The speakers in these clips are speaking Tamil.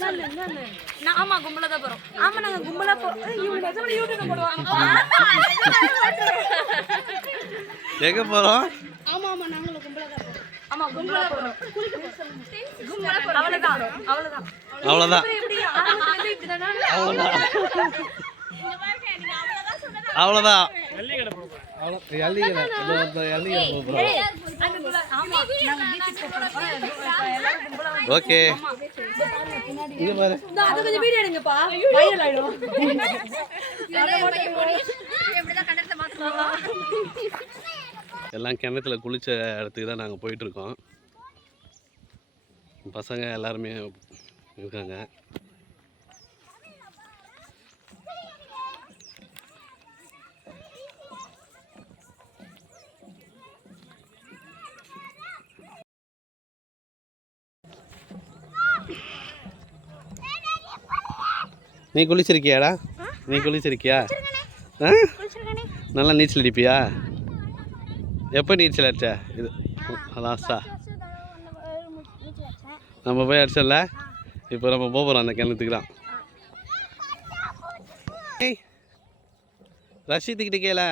நான் ஆமா கும்பலா தான் போறோம். ஆமா நாங்க கும்பலா போ இவங்க நிஜமா யூடியூப்ல போடுவாங்க? எங்கே போகிறோம் ஆமா ஆமா நாங்களும் கும்பலா தான் போறோம். ஆமா கும்பலா போறோம். கும்பலா போறோம். அவ்வளவுதான். ஓகே. இங்கே பாரு. இந்த அது கொஞ்சம் வீடியோ எடுங்கப்பா. வைரல் ஆயிடும். எப்படிதான் கண்டத்தை மாத்தணும் எல்லாம் கிணத்துல குளிச்ச இடத்துக்கு தான் நாங்கள் போயிட்டுருக்கோம் பசங்க எல்லாருமே இருக்காங்க. நீ குளிச்சிருக்கியாடா? நீ குளிச்சிருக்கியா? ஆ? நல்லா நீச்சல் அடிப்பியா? எப்போ நீச்சல் அடிச்ச? இது லாஸ்டா. நம்ம போய் அடிச்சோம்ல? இப்போ நம்ம போக போகிறோம் அந்த கிணத்துக்கு தான். ரஷீத்துக்கிட்ட கேள.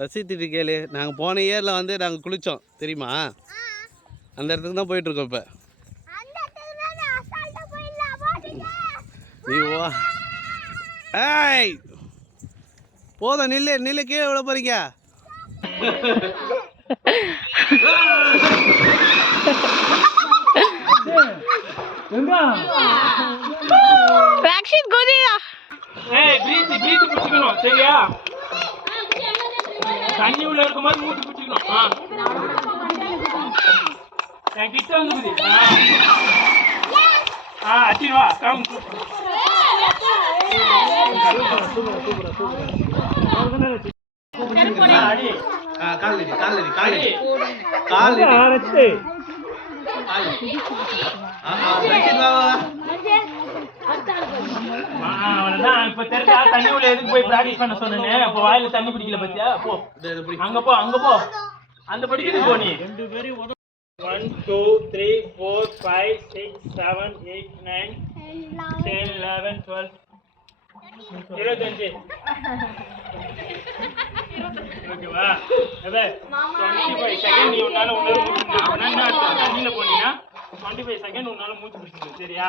ரஷீத்துக்கிட்ட கேளு. நாங்கள் போன இயரில் வந்து நாங்கள் குளித்தோம் தெரியுமா? அந்த இடத்துக்கு தான் போயிட்டுருக்கோம் இப்போ. நீ வா ஏய். போதும் நில்லு நில்லு கீழே விட போறீங்க. ரக்ஷித் குதியா? ஏய் பிரீத் பிரீத் பிடிச்சிக்கணும் சரியா? தண்ணி உள்ள இருக்கும்போது மூச்சு பிடிச்சிக்கணும் ஆ. என் கிட்ட வந்து ஆ. அச்சின் வா தண்ணி உள்ள எதுக்கு போய் பிராக்டிஸ் பண்ண சொன்னேன் அப்ப வாயில தண்ணி பிடிக்கல பத்தியா போ இது, அங்க போ அங்க போ அந்த படிக்கிறது போ நீ one two three four five six seven eight nine ten eleven twelve இருபத்தஞ்சு. ஓகேவா டுவெண்ட்டி ஃபைவ் செகண்ட் நீ உன்னால உன்னால மூச்சு பிடிக்கணும். என்ன போனீங்கன்னா டுவெண்ட்டி ஃபைவ் செகண்ட் உன்னால மூச்சு பிடிச்சிருக்கு சரியா?